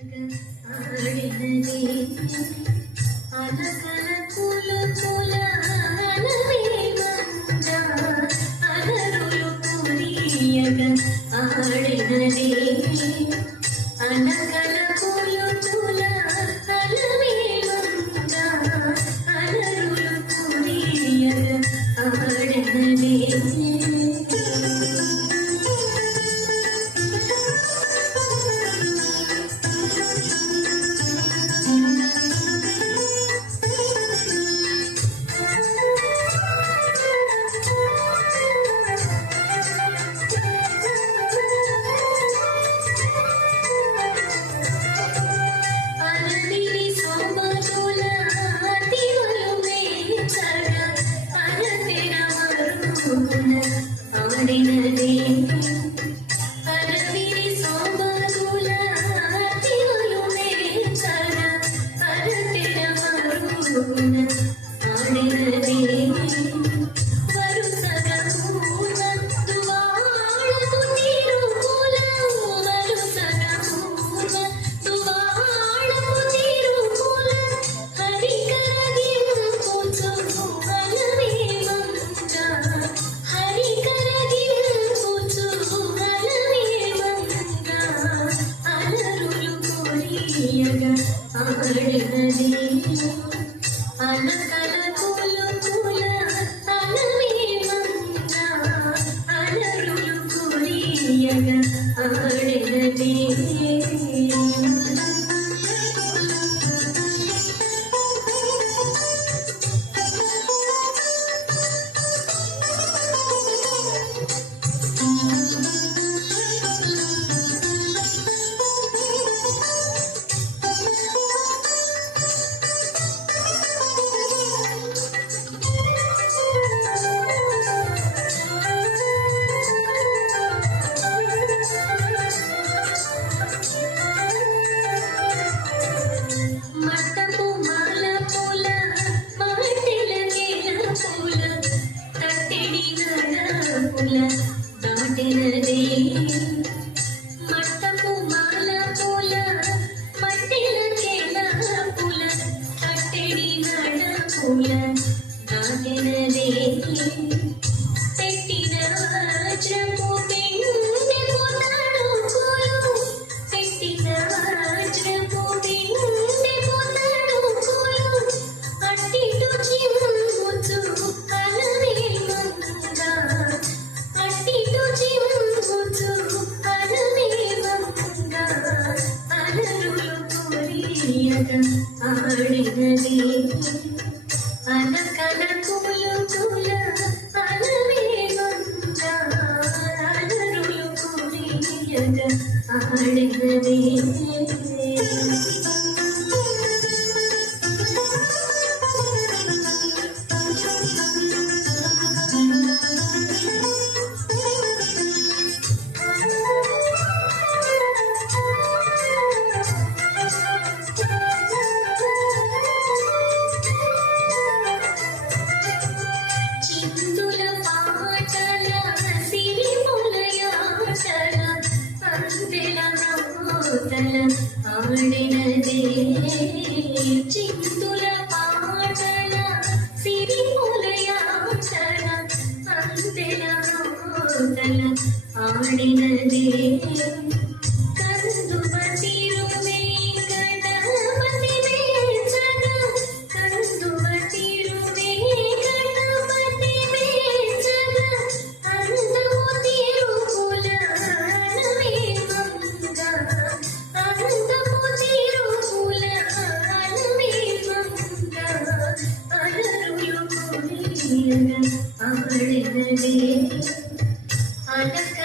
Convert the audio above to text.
ఆడినది అలకల కుల కుల అనవేమంద అలరులు కురియగ ఆడినది అనకల కుల కుల అనవేమంద అలరులు కురియగ ఆడినది ఆడినది అరవిరి సోమరుల అతివలు మేచర అరతిర మరున ఆడినది వరుసగా పూల దువాళకు తిరుమల వరుసగా పూల దువాళకు తిరుమల హరికరగింపుచు అలవేమంత ఆడినది అలకల కుల కుల అనవేమంద అలరులు కురియగ ఆడినది దాటినది మట్టపు మాల పూల మట్టిల కేల పూల కట్టెడి నడ పూల దాటినది పెట్టిన వజ్రపు బిందె పొతడు పూలు పెట్టిన వజ్రపు బిందె పొతడు పూలు అట్టిటు చిమ్ముచు అలవేమంద అట్టిటు చిమ్ముచు అలవేమంద అలరులు కురియగ ఆడినది అలకల కుల కుల అనవేమంద అలరులు కురియగ ఆడినది చిందుల పాటల సిరిములయాటల అందెల నవ్వుతల ఆడినది చిందుల పాటల సిరిములయాటల అందెల నవ్వుతల ఆడినది ఆడినది అలక